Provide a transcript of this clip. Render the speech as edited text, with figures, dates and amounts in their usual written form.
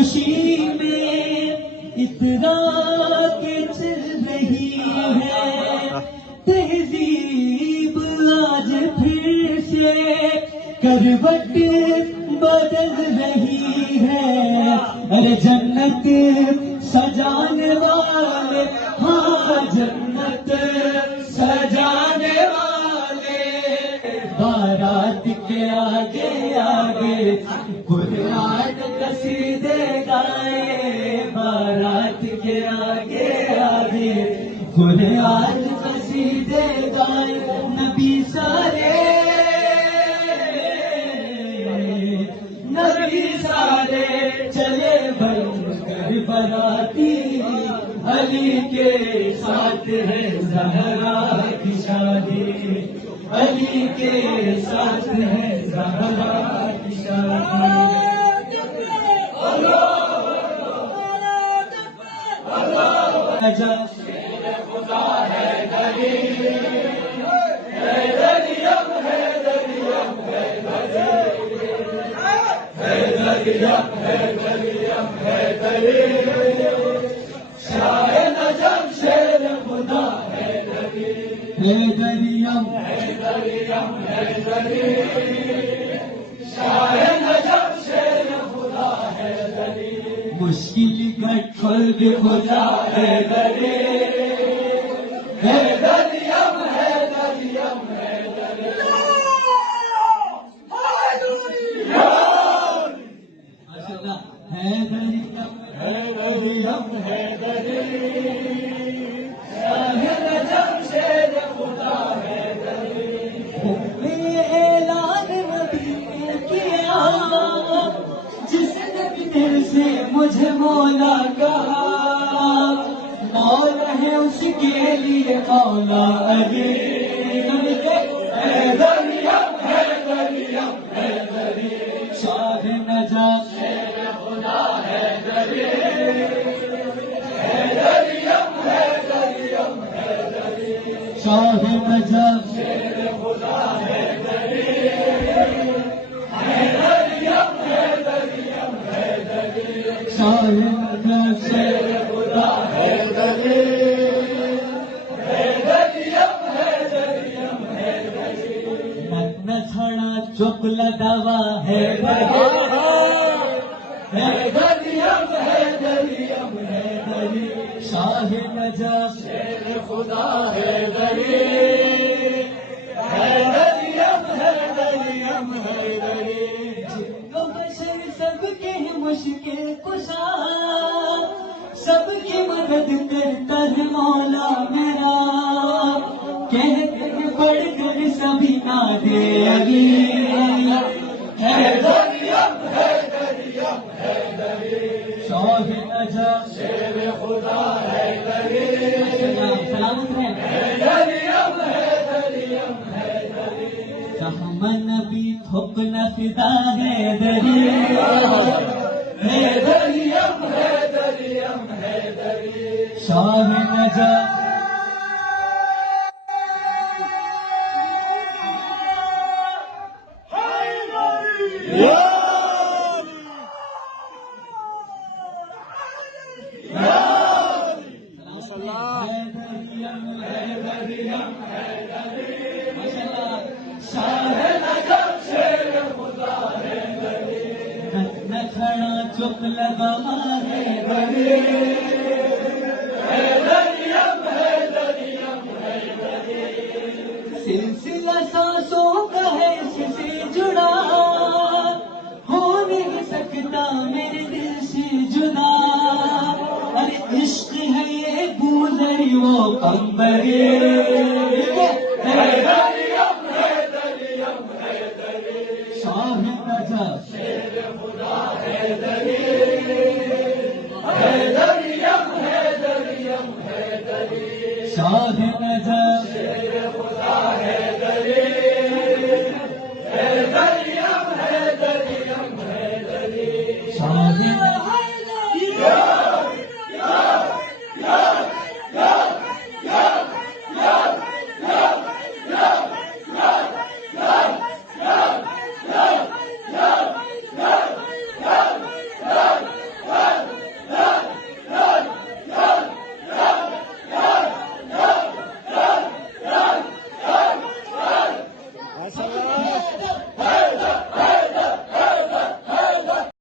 خوشی میں اتنا کے چل رہی ہے تہذیب آج پھر سے کروٹ بدل رہی ہے. ارے جنت سجانے والے ہاں جنت سجانے والے بارات کے آگے آگے قرآن قصیدے گائے. بارات کے آگے آگے قرآن قصیدے گائے. نبی سارے چلے بن کر براتی علی کے ساتھ ہے زہرا کی شادی. علی کے ساتھ ہے زہرا کی شادی. خدا ہے شاہ نجم شیر خدا ہے دریم شاہ نجم شیر خدا ہے دریم. مشکل گھٹ خود خدا ہے دریم ہے دریم ہے دریم ہے دریم. ہے دریم ہے دریم شاہ نجم شیر خدا ہے دریم. اعلان نبی نے کیا جس نے دل سے مجھے مولا کہا مولا ہے اس کے لیے مولا علی. ہے دریم ہے دریم ہے دریم شاہ نجم شیر خدا ہے دریم ہے دریم ہے دریم ہے دریم شاہ نجم شیر خدا ہے دریم ہے دریم ہے دریم ہے دریم شاہ نجم شیر خدا ہے دریم ہے دریم ہے دریم ہے دریم. نہ چھڑا چپ لگاوا ہے دریم ہے دریم ہے دریم شاہ نجم شیر خدا ہے دریم ہے دریم ہے دریم ہے دریم. جو بشر سب کے مشکل کشا سب کی مدد کرتا ہے مولا میرا کہتے ہیں پڑھ کر سبھی نادے علی. ہے دریم ہے دریم ہے دریم شاہ نجم شیر خدا ہے دریم سلامت ہے دریم ہے دریم ہے دریم. کہاں نبی تھوک نہ فدا ہے دریم ہے دریم ہے دریم ہے دریم شاہ نجم. چپ لگا ہے دریم ہے دریم ہے دریم ہے دریم. سلسلہ سانسوں کا ہے اس سے جڑا ہو نہیں سکتا میرے دل سے جدا. ارے عشق ہے یہ گزری وہ قمبری. ہے دریم ہے دریم ہے دریم شاہ نجم شیر خدا ہے دریم ہے دریم ہے دریم ہے دریم شاہ نجم شیر خدا ہے دریم ہے دریم ہے دریم ہے دریم شاہ نجم. یا